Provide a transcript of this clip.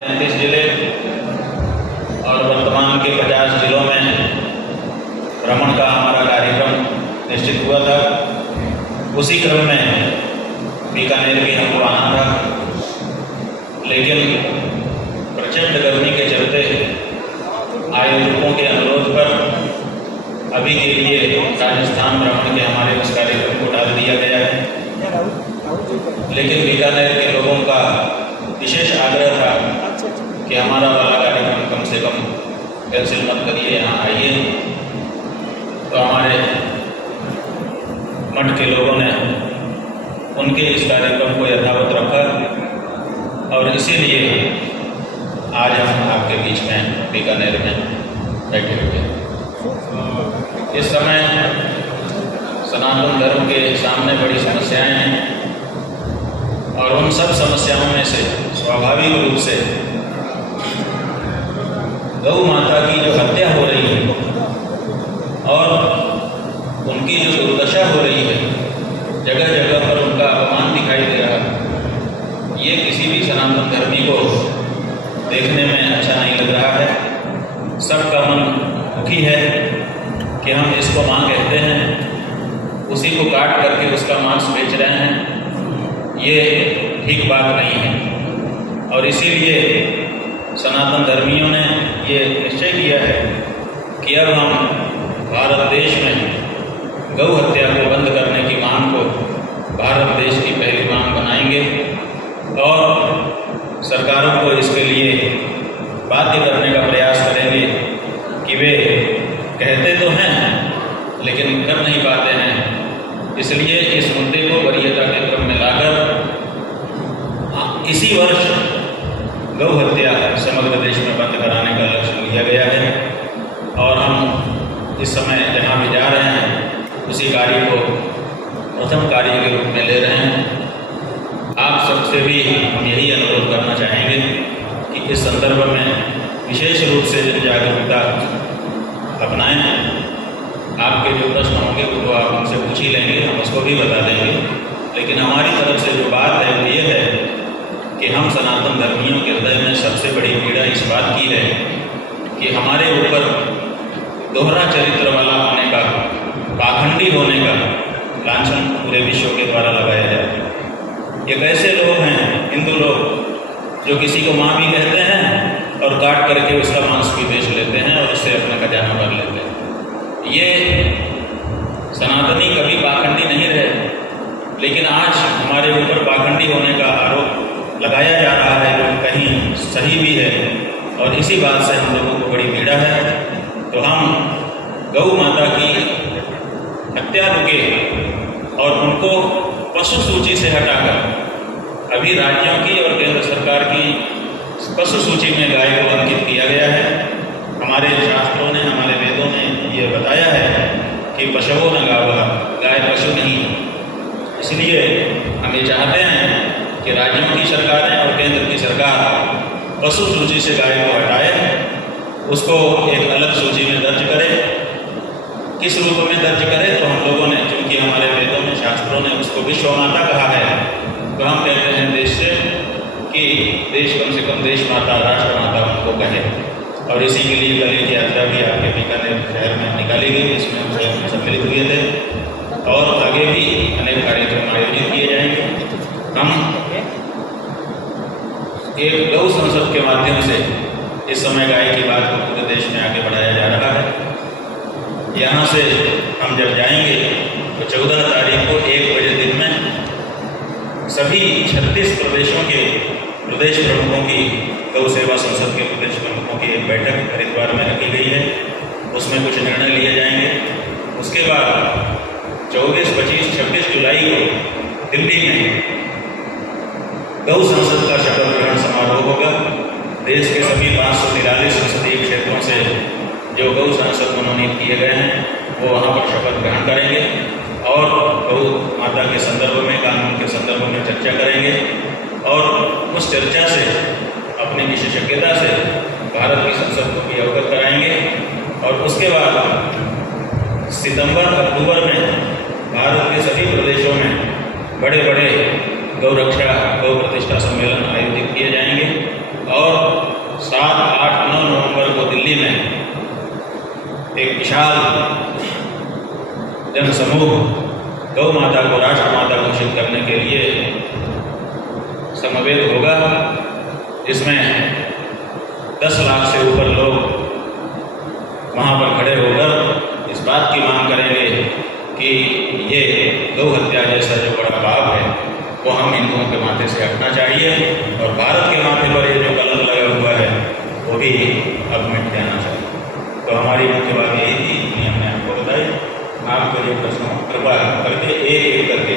33 जिले और वर्तमान के 50 जिलों में भ्रमण का हमारा कार्यक्रम निश्चित हुआ था। उसी क्रम में बीकानेर भी हमको आना था, लेकिन प्रचंड गर्मी के चलते आयोजकों के अनुरोध पर अभी के लिए राजस्थान भ्रमण के हमारे उस कार्यक्रम को टाल दिया गया है। लेकिन बीकानेर के लोगों का विशेष आग्रह था कि हमारा वाला कार्यक्रम कम से कम कैंसिल मत करिए, यहाँ आइए। तो हमारे मठ के लोगों ने उनके इस कार्यक्रम को यथावत रखा और इसीलिए आज हम आपके बीच में बीकानेर में बैठे हुए हैं। इस समय सनातन धर्म के सामने बड़ी समस्याएं हैं और उन सब समस्याओं में से स्वाभाविक रूप से गौ माता की जो हत्या हो रही है और उनकी जो दुर्दशा हो रही है, जगह जगह पर उनका अपमान दिखाई दे रहा है, ये किसी भी सनातन धर्मी को देखने में अच्छा नहीं लग रहा है। सबका मन दुखी है कि हम इसको मां कहते हैं, उसी को काट करके उसका मांस बेच रहे हैं, ये ठीक बात नहीं है। और इसीलिए सनातन धर्मियों ने ये निश्चय किया है कि अब हम भारत देश में गौ हत्या को बंद करने की मांग को भारत देश की पहली मांग बनाएंगे और सरकारों को इसके लिए बाध्य करने का प्रयास करेंगे कि वे कहते तो हैं लेकिन कर नहीं पाते हैं। इसलिए इस मुद्दे को वरीयता के क्रम में लाकर इसी वर्ष गौ हत्या समग्र देश में बंद कराने का लक्ष्य लिया गया है और हम इस समय जहाँ भी जा रहे हैं उसी कार्य को प्रथम कार्य के रूप में ले रहे हैं। आप सबसे भी हम यही अनुरोध करना चाहेंगे कि इस संदर्भ में विशेष रूप से जागरूकता अपनाएं। आपके जो प्रश्न होंगे वो तो आप हमसे पूछ ही लेंगे, हम उसको भी बता देंगे। लेकिन हमारी तरफ से जो बात है वो ये है कि हम सनातन धर्मियों के हृदय में सबसे बड़ी पीड़ा इस बात की है कि हमारे ऊपर दोहरा चरित्र वाला होने का, पाखंडी होने का लांछन पूरे विश्व के द्वारा लगाया जाता है। ये कैसे लोग हैं, हिंदू लोग, जो किसी को माँ भी कहते हैं और काट करके उसका मांस भी बेच लेते हैं और उससे अपना खजाना भर लेते हैं। ये सनातनी कभी पाखंडी नहीं रहे, लेकिन आज हमारे ऊपर पाखंडी होने का आरोप लगाया जा रहा है जो कहीं सही भी है और इसी बात से हम लोगों को बड़ी पीड़ा है। तो हम गौ माता की हत्या रुके और उनको पशु सूची से हटाकर अभी राज्यों की और केंद्र सरकार की पशु सूची में गाय को अंकित किया गया है। हमारे शास्त्रों ने, हमारे वेदों ने ये बताया है कि पशुओं न गावः, गाय पशु नहीं। इसलिए हम ये चाहते हैं कि राज्यों की सरकारें और केंद्र की सरकार पशु सूची से गाय को हटाए, उसको एक अलग सूची में दर्ज करे। किस रूप में दर्ज करे तो हम लोगों ने, चूँकि हमारे वेदों में, शास्त्रों ने उसको विश्व माता कहा है, तो हम कहते हैं देश से कि देश कम से कम देश माता, राष्ट्र माता उनको कहे। और इसी के लिए कल एक यात्रा भी आपके बीकानेर शहर में निकाली गई, जिसमें हम स्वयं सम्मिलित हुए थे और आगे भी अनेक कार्यक्रम आयोजित किए जाएंगे। हम एक गौ संसद के माध्यम से इस समय गाय की बात को पूरे देश में आगे बढ़ाया जा रहा है। यहाँ से हम जब जाएंगे तो 14 तारीख को 1 बजे दिन में सभी 36 प्रदेशों के प्रदेश प्रमुखों की, गौ सेवा संसद के प्रदेश प्रमुखों की एक बैठक हरिद्वार में रखी गई है। उसमें कुछ निर्णय लिए जाएंगे। उसके बाद 24, 25, 26 जुलाई को दिल्ली में गौ संसद का शपथ ग्रहण समारोह होगा। देश के सभी 543 संसदीय क्षेत्रों से जो गौ सांसद मनोनीत किए गए हैं वो वहाँ पर शपथ ग्रहण करेंगे और गौ माता के संदर्भ में, कानून के संदर्भ में चर्चा करेंगे और उस चर्चा से, अपनी विशेषज्ञता से भारत की संसद को भी अवगत कराएंगे। और उसके बाद सितंबर अक्टूबर में भारत के सभी प्रदेशों में बड़े बड़े गौ रक्षा, गौ प्रतिष्ठा सम्मेलन आयोजित किए जाएंगे और 7, 8, 9 नवंबर को दिल्ली में एक विशाल जनसमूह गौ माता को राष्ट्रमाता घोषित करने के लिए समवेत होगा, जिसमें 10 लाख से ऊपर लोग वहाँ पर खड़े होकर इस बात की मांग करेंगे कि ये गौ हत्या जैसा जो बड़ा पाप है वो हम हिंदुओं के माथे से हटना चाहिए और भारत के माथे पर ये जो कलंक लगा हुआ है वो भी अब मिट जाना चाहिए। तो हमारी मुख्य बात यही थी, हमने आपको बताई। आपको जो प्रश्न कृपा करके एक करके